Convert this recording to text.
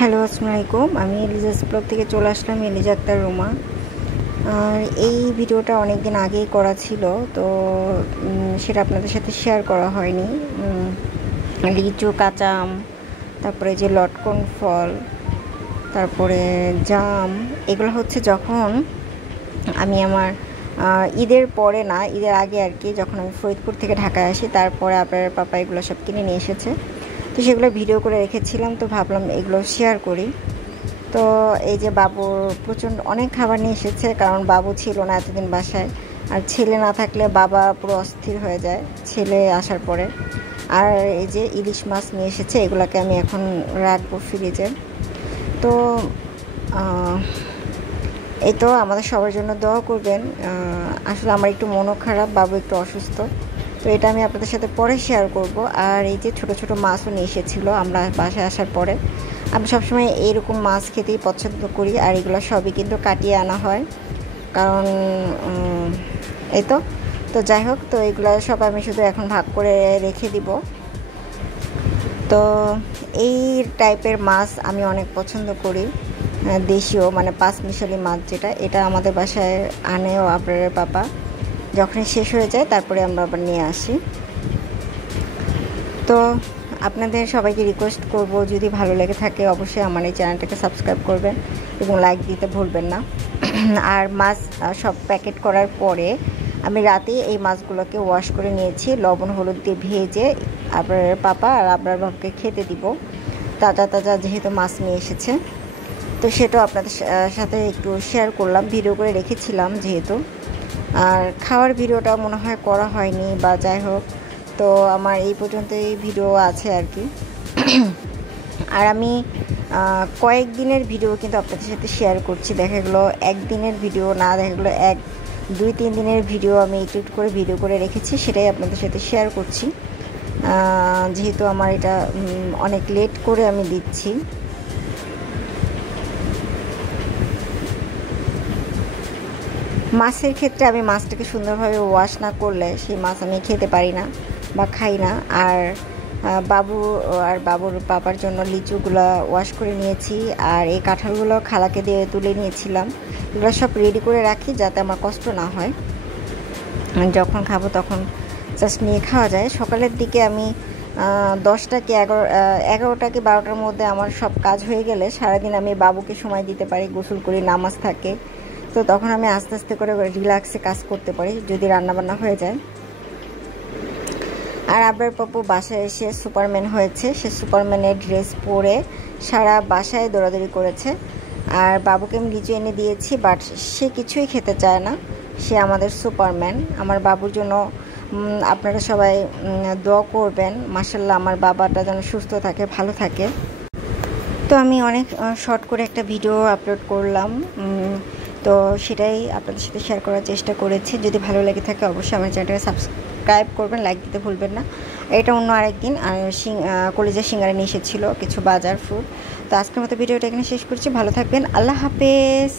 Hello, আসসালামু আলাইকুম। আমি এলিজাস ব্লগ থেকে চলে আসলাম, এলিজা আক্তার রুমা। আর এই ভিডিওটা অনেক দিন আগেই করা ছিল, তো সেটা আপনাদের সাথে শেয়ার করা হয়নি। লিচু, কাঁচা আম, তারপরে যে লটকন ফল, তারপরে জাম, এগুলো হচ্ছে যখন আমি আমার ঈদের পরে না, ঈদের আগে আর কি, যখন আমি ফরিদপুর থেকে ঢাকায় আসি, তারপরে আপনার পাপা এগুলো সব কিনে নিয়ে এসেছে। তো সেগুলো ভিডিও করে রেখেছিলাম, তো ভাবলাম এগুলো শেয়ার করি। তো এই যে বাবুর প্রচণ্ড অনেক খাবার নিয়ে এসেছে, কারণ বাবু ছিল না এতদিন বাসায়। আর ছেলে না থাকলে বাবা পুরো অস্থির হয়ে যায় ছেলে আসার পরে। আর এই যে ইলিশ মাছ নিয়ে এসেছে, এগুলোকে আমি এখন রাখবো ফ্রিজে। তো এই তো আমাদের সবার জন্য দোয়া করবেন। আসলে আমার একটু মনও খারাপ, বাবু একটু অসুস্থ, তো এটা আমি আপনাদের সাথে পরে শেয়ার করব। আর এই যে ছোট ছোট মাছও নিয়ে এসেছিলো আমরা বাসায় আসার পরে। আমি সবসময় এইরকম মাছ খেতেই পছন্দ করি, আর এগুলো সবই কিন্তু কাটিয়ে আনা হয়, কারণ এই তো তো যাই হোক, তো এগুলো সব আমি শুধু এখন ভাগ করে রেখে দিব। তো এই টাইপের মাছ আমি অনেক পছন্দ করি, দেশীয় মানে পাঁচমিশালি মাছ যেটা, এটা আমাদের বাসায় আনেও আপনার পাপা। যখনই শেষ হয়ে যায় তারপরে আমরা আবার নিয়ে আসি। তো আপনাদের সবাইকে রিকোয়েস্ট করব, যদি ভালো লেগে থাকে অবশ্যই আমার এই চ্যানেলটাকে সাবস্ক্রাইব করবেন এবং লাইক দিতে ভুলবেন না। আর মাছ সব প্যাকেট করার পরে আমি রাতে এই মাছগুলোকে ওয়াশ করে নিয়েছি, লবণ হলুদ দিয়ে ভেজে আপনার পাপা আর আপনার বাবাকে খেতে দিব, তাজা তাজা যেহেতু মাছ নিয়ে এসেছে। তো সেটাও আপনাদের সাথে একটু শেয়ার করলাম, ভিডিও করে রেখেছিলাম যেহেতু। আর খাওয়ার ভিডিওটা মনে হয় করা হয়নি, বা যাই হোক, তো আমার এই পর্যন্তই ভিডিও আছে আর কি। আর আমি কয়েকদিনের ভিডিও কিন্তু আপনাদের সাথে শেয়ার করছি, দেখা গেলো একদিনের ভিডিও না, দেখা গেলো 1-2-3 দিনের ভিডিও আমি একটু একটু করে ভিডিও করে রেখেছি, সেটাই আপনাদের সাথে শেয়ার করছি। যেহেতু আমার এটা অনেক লেট করে আমি দিচ্ছি। মাছের ক্ষেত্রে আমি মাছটাকে সুন্দরভাবে ওয়াশ না করলে সেই মাছ আমি খেতে পারি না বা খাই না। আর বাবুর পাপার জন্য লিচুগুলো ওয়াশ করে নিয়েছি, আর এই কাঁঠালগুলো খালাকে দিয়ে তুলে নিয়েছিলাম। এগুলো সব রেডি করে রাখি যাতে আমার কষ্ট না হয়, যখন খাবো তখন জাস্ট নিয়ে খাওয়া যায়। সকালের দিকে আমি 10টা কি 11টা কি 12টার মধ্যে আমার সব কাজ হয়ে গেলে সারাদিন আমি বাবুকে সময় দিতে পারি, গোসল করি, নামাজ থাকে, তো তখন আমি আস্তে আস্তে করে রিল্যাক্সে কাজ করতে পারি যদি রান্নাবান্না হয়ে যায়। আর আবরার পাপু বাসায় এসে সুপারম্যান হয়েছে, সে সুপারম্যানের ড্রেস পরে সারা বাসায় দৌড়াদৌড়ি করেছে। আর বাবুকে আমি লিচু এনে দিয়েছি, বাট সে কিছুই খেতে চায় না, সে আমাদের সুপারম্যান। আমার বাবুর জন্য আপনারা সবাই দোয়া করবেন, মাশাআল্লাহ আমার বাবাটা যেন সুস্থ থাকে, ভালো থাকে। তো আমি অনেক শর্ট করে একটা ভিডিও আপলোড করলাম, তো সেটাই আপনাদের সাথে শেয়ার করার চেষ্টা করেছি। যদি ভালো লেগে থাকে অবশ্যই আমার চ্যানেলটাকে সাবস্ক্রাইব করবেন, লাইক দিতে ভুলবেন না। এটা অন্য আরেকদিন কলিজা সিঙ্গারা নিয়ে এসেছিলো কিছু বাজার ফুড। তো আজকের মতো ভিডিওটা এখানে শেষ করছি, ভালো থাকবেন, আল্লাহ হাফেজ।